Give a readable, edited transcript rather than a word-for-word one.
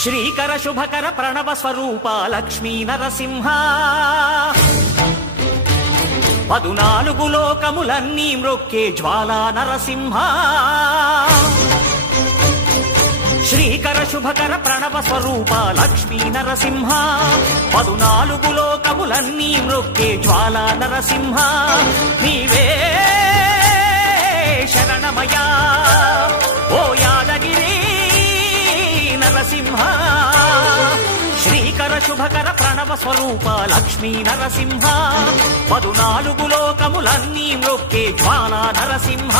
శ్రీకర శుభకర ప్రణవ స్వరూప లక్ష్మీ నరసింహ 14 లోకములన్నీ మ్రొక్కే జ్వాలా నరసింహ శ్రీకర శుభకర ప్రణవ స్వరూప లక్ష్మీ నరసింహ 14 లోకములన్నీ మ్రొక్కే జ్వాలా నరసింహ నీవే శరణమయా ఓ యాదగిరి నరసింహ శ్రీకర శుభకర ప్రణవ స్వరూప లక్ష్మీ నరసింహ 14 లోకములన్నీ మ్రొక్కే జ్వాలా నరసింహ